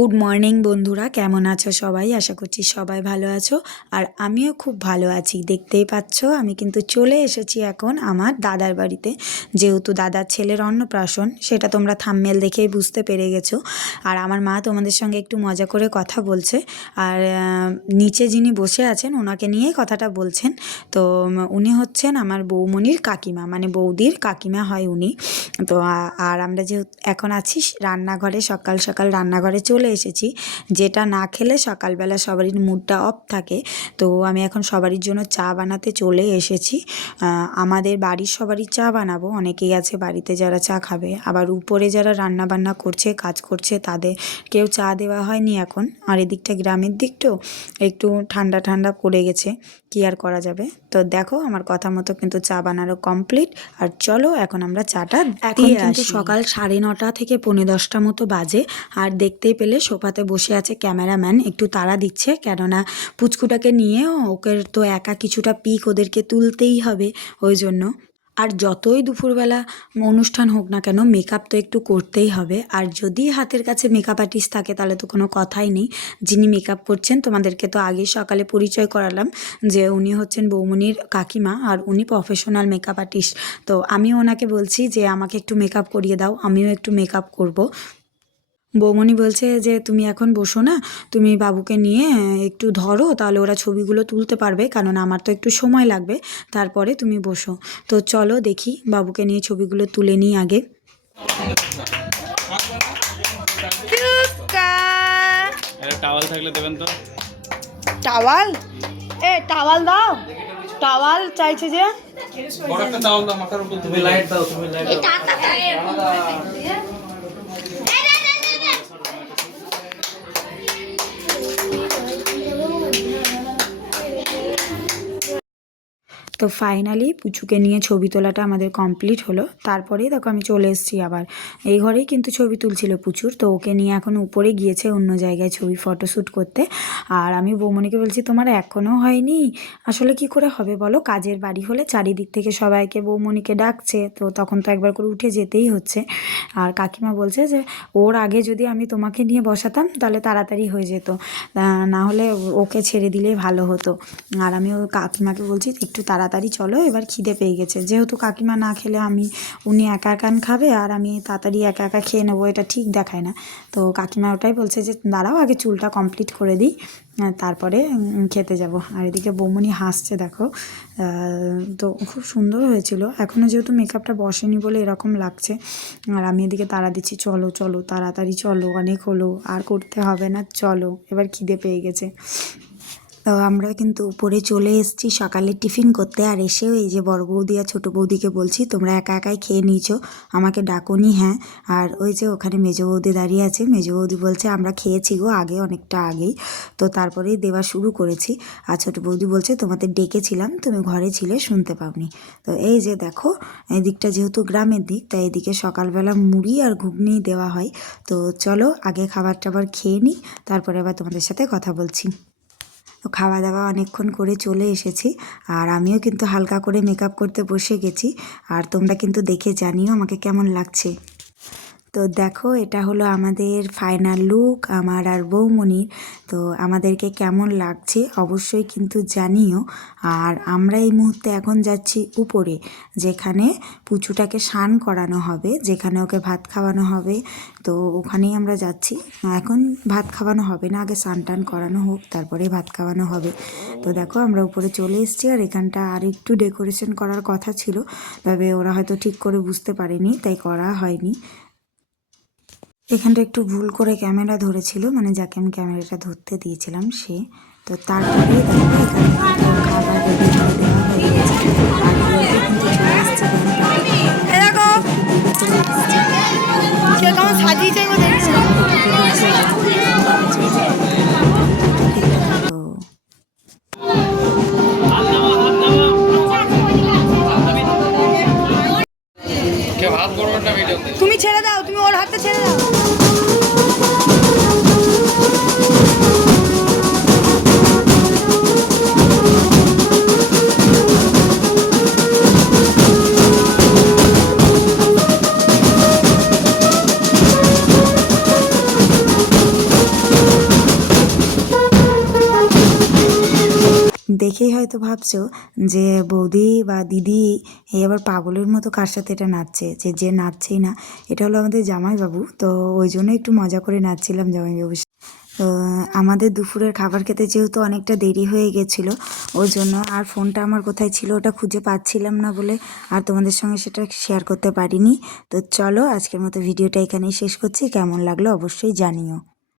Good morning বন্ধুরা, কেমন আছো সবাই? আশা করছি সবাই ভালো আছো। আর আমিও খুব ভালো আছি, দেখতেই পাচ্ছ আমি কিন্তু চলে এসেছি এখন আমার দাদার বাড়িতে। যেহেতু দাদার ছেলের অন্নপ্রাশন, সেটা তোমরা থাম্মেল দেখেই বুঝতে পেরে গেছো। আর আমার মা তোমাদের সঙ্গে একটু মজা করে কথা বলছে। আর নিচে যিনি বসে আছেন, ওনাকে নিয়েই কথাটা বলছেন। তো উনি হচ্ছেন আমার বৌমনির কাকিমা মানে বৌদির কাকিমা হয় উনি। তো আর আমরা যেহেতু এখন আছি রান্নাঘরে, সকাল সকাল রান্নাঘরে চলে এসেছি। যেটা না খেলে সকালবেলা সবারই মুডটা অফ থাকে। তো আমি এখন সবারই জন্য চা বানাতে চলে এসেছি। আমাদের বাড়ির সবারই চা বানাবো। অনেকেই আছে বাড়িতে যারা চা খাবে। আবার উপরে যারা রান্না বান্না করছে কাজ করছে তাদের কেউ চা দেওয়া হয়নি এখন। আর এদিকটা গ্রামের দিক তো একটু ঠান্ডা ঠান্ডা পড়ে গেছে। কি আর করা যাবে? তো দেখো আমার কথা মতো কিন্তু চা বানানো কমপ্লিট আর চলো এখন আমরা চাটা এখন কিন্তু সকাল সাড়ে নটা থেকে পৌনে দশটা মতো বাজে। আর দেখতেই পেলে সোফাতে বসে আছে ক্যামেরাম্যান, একটু তাড়া দিচ্ছে, কেননা পুচকুটাকে নিয়ে ওকে তো একা কিছুটা পিক ওদেরকে তুলতেই হবে, ওই জন্য। আর যতই দুপুরবেলা অনুষ্ঠান হোক না কেন মেকআপ তো একটু করতেই হবে। আর যদি হাতের কাছে মেকআপ আর্টিস্ট থাকে, তাহলে তো কোনো কথাই নেই। যিনি মেকআপ করছেন, তোমাদেরকে তো আগে সকালে পরিচয় করালাম যে উনি হচ্ছেন বৌমনির কাকিমা, আর উনি প্রফেশনাল মেকআপ আর্টিস্ট তো আমিও ওনাকে বলছি যে, আমাকে একটু মেকআপ করিয়ে দাও, আমিও একটু মেকআপ করব। বৌমনি বলছে যে তুমি এখন বসো না তুমি বাবুকে নিয়ে একটু ধরো তাহলে ওরা ছবিগুলো তুলতে পারবে কারণ আমার তো একটু সময় লাগবে তারপরে তুমি বসো। তো চলো দেখি বাবুকে নিয়ে ছবিগুলো তুলে নিই আগে। টাওয়াল থাকলে দেবেন তো। টাওয়াল? এ টাওয়াল দাও। টাওয়াল চাইছে যে? বড় একটা টাওয়াল দাও মাথার উপর তুমি লাইট দাও তুমি লাইট দাও। তো ফাইনালি পুচুকে নিয়ে ছবি তোলাটা আমাদের কমপ্লিট হলো। তারপরেই দেখো আমি চলে এসেছি আবার। এই ঘরেই কিন্তু ছবি তুলছিল পুচুর, তো ওকে নিয়ে এখন উপরে গিয়েছে অন্য জায়গায় ছবি ফটোশ্যুট করতে। আর আমি বৌমনিকে বলছি, তোমার এখনও হয়নি? আসলে কি করে হবে বলো? কাজের বাড়ি হলে চারিদিক থেকে সবাইকে বৌমনিকে ডাকছে, তো তখন তো একবার করে উঠে যেতেই হচ্ছে। আর কাকিমা বলছে যে, ওর আগে যদি আমি তোমাকে নিয়ে বসাতাম, তাহলে তাড়াতাড়ি হয়ে যেত। না হলে ওকে ছেড়ে দিলেই ভালো হতো। আর আমি ওই কাকিমাকে বলছি, একটু তাড়াতাড়ি চলো, এবার খিদে পেয়ে গেছে। যেহেতু কাকিমা না খেলে আমি, উনি একা একান খাবে আর আমি তাড়াতাড়ি একা একা খেয়ে নেব, এটা ঠিক দেখায় না। তো কাকিমা ওটাই বলছে যে, দাঁড়াও, আগে চুলটা কমপ্লিট করে দিই তারপরে খেতে যাব। আর এদিকে বৌমনি হাসছে, দেখো। তো খুব সুন্দর হয়েছিল। এখনও যেহেতু মেকআপটা বসেনি বলে এরকম লাগছে, আর আমি এদিকে তাড়া দিচ্ছি, চলো চলো, তাড়াতাড়ি চলো, অনেক হলো, আর করতে হবে না, চলো। এবার খিদে পেয়ে গেছে। তো আমরা কিন্তু উপরে চলে এসেছি। সকালে টিফিন করতে আর এসেও এই যে বড় বৌদি আর ছোটো বৌদিকে বলছি, তোমরা একা একাই খেয়ে নিয়েছো, আমাকে ডাকোনি হ্যাঁ। আর ওই যে ওখানে মেজো বৌদি দাঁড়িয়ে আছে, মেজো বৌদি বলছে, আমরা খেয়েছি গো আগে, অনেকটা আগেই। তো তারপরেই দেওয়া শুরু করেছি। আর ছোটো বৌদি বলছে, তোমাদের ডেকেছিলাম, তুমি ঘরে ছিলে, শুনতে পাওনি। তো এই যে দেখো এই দিকটা যেহেতু গ্রামের দিক, তাই এদিকে সকালবেলা মুড়ি আর ঘুগনি দেওয়া হয়। তো চলো, আগে খাবার টাবার খেয়ে নিই, তারপরে আবার তোমাদের সাথে কথা বলছি। তো খাওয়া দাওয়া অনেকক্ষণ করে চলে এসেছি। আর আমিও কিন্তু হালকা করে মেকআপ করতে বসে গেছি। আর তোমরা কিন্তু দেখে জানিও আমাকে কেমন লাগছে। তো দেখো, এটা হলো আমাদের ফাইনাল লুক আমার আর বৌমনির। তো আমাদেরকে কেমন লাগছে অবশ্যই কিন্তু জানিও। আর আমরা এই মুহূর্তে এখন যাচ্ছি উপরে, যেখানে পুচুটাকে স্নান করানো হবে, যেখানে ওকে ভাত খাওয়ানো হবে। তো ওখানেই আমরা যাচ্ছি। এখন ভাত খাওয়ানো হবে না, আগে স্নান টান করানো হোক, তারপরে ভাত খাওয়ানো হবে। তো দেখো, আমরা উপরে চলে এসেছি, আর এখানটা আর একটু ডেকোরেশন করার কথা ছিল। তবে ওরা হয়তো ঠিক করে বুঝতে পারেনি, তাই করা হয়নি। এখানটা একটু ভুল করে ক্যামেরা ধরেছিল মানে যাকে আমি ক্যামেরাটা ধরতে দিয়েছিলাম সে। তো তারপরে খাবার রেডি করে দেওয়া হয়ে গেছে। তুমি ছেড়ে দাও তুমি ওর হাতে ছেড়ে দাও। দেখেই হয়তো ভাবছ যে বৌদি বা দিদি এই আবার পাগলের মতো কার সাথে এটা নাচছে? যে যে নাচছেই না। এটা হলো আমাদের জামাইবাবু। তো ওই জন্য একটু মজা করে নাচছিলাম জামাইবাবুর। তো, আমাদের দুপুরের খাবার খেতে যেহেতু অনেকটা দেরি হয়ে গেছিল, ওই জন্য আর ফোনটা আমার কোথায় ছিল ওটা খুঁজে পাচ্ছিলাম না বলে আর তোমাদের সঙ্গে সেটা শেয়ার করতে পারিনি। তো চলো আজকের মতো ভিডিওটা এখানেই শেষ করছি। কেমন লাগল অবশ্যই জানিও।